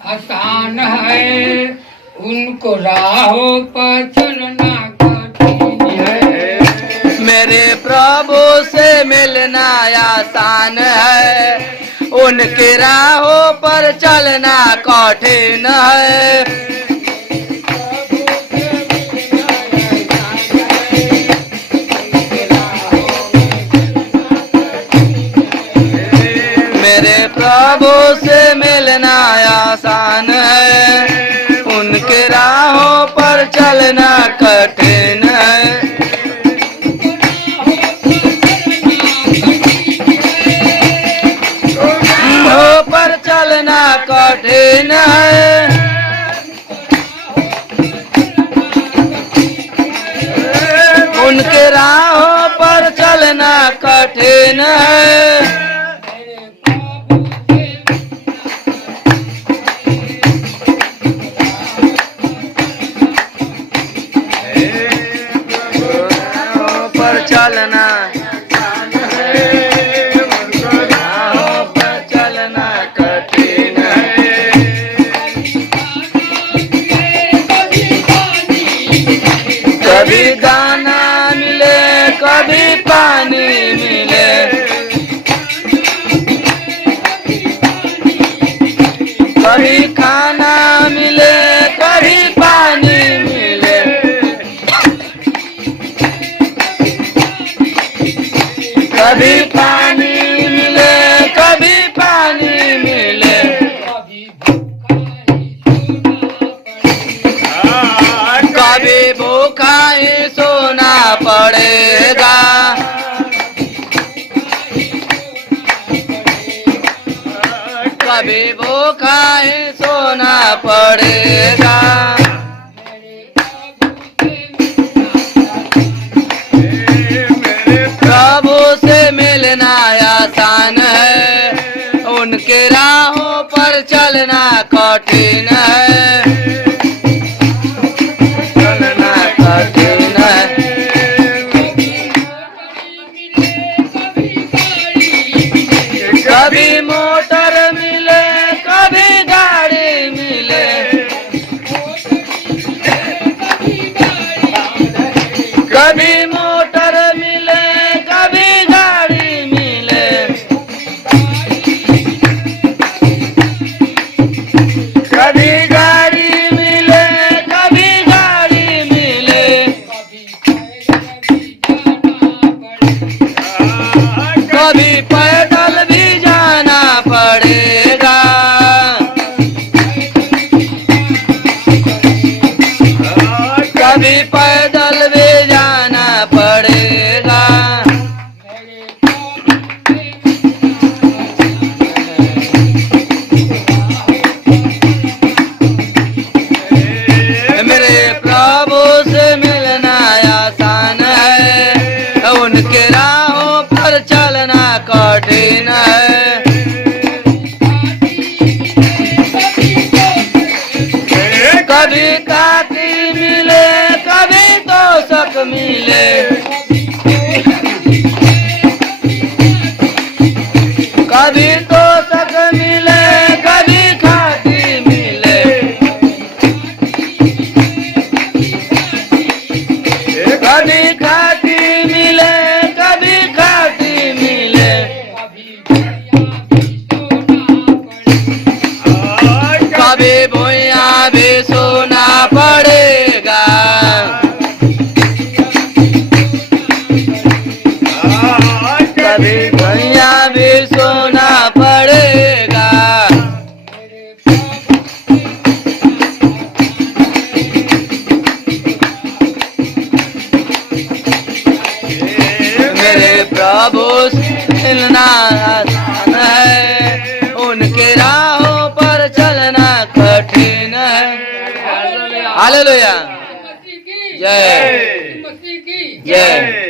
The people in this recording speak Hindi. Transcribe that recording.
आसान है, उनको राहों पर चलना कठिन है। मेरे प्रभु से मिलना आसान है, उनके राहों पर चलना कठिन है। मेरे प्रभु से मिलना आसान है, उनके राहों पर चलना कठिन है। राहों पर चलना कठिन है। उनके राहों पर चलना कठिन है। चलना राहों पर चलना कठिन है। कभी दाना मिले कभी पानी मिले, कभी खाना मिले कभी पानी मिले, कभी पानी मिले कभी पानी मिले। कभी भूखा ही सोना पड़ेगा, कभी भूखा ही सोना पड़ेगा। प्रभु से मिलना आसान है, उनके राहों पर चलना कठिन है। चलना कठिन है। कभी मोटर मिले कभी गाड़ी मिले, कभी मोटर मिले कभी गाड़ी मिले, कभी गाड़ी मिले कभी गाड़ी मिले। कभी पैदल भी जाना पड़ेगा, कभी पैदल भी जाना पड़ेगा। मेरे प्रभु से मिलना आसान है, उनके राहों पर चलना कठिन है। कभी काटी मिले कभी तोषक मिले, कभी तोषक मिले कभी खाटी मिले, कभी खाटी मिले कभी खाटी मिले। कभी भुइया भी सोना पड़ेगा, कभी भुइया भी सोना पड़ेगा। मेरे प्रभु से मिलना आसान है, उनके राहों पर चलना कठिन है। हालेलुया। जय जय।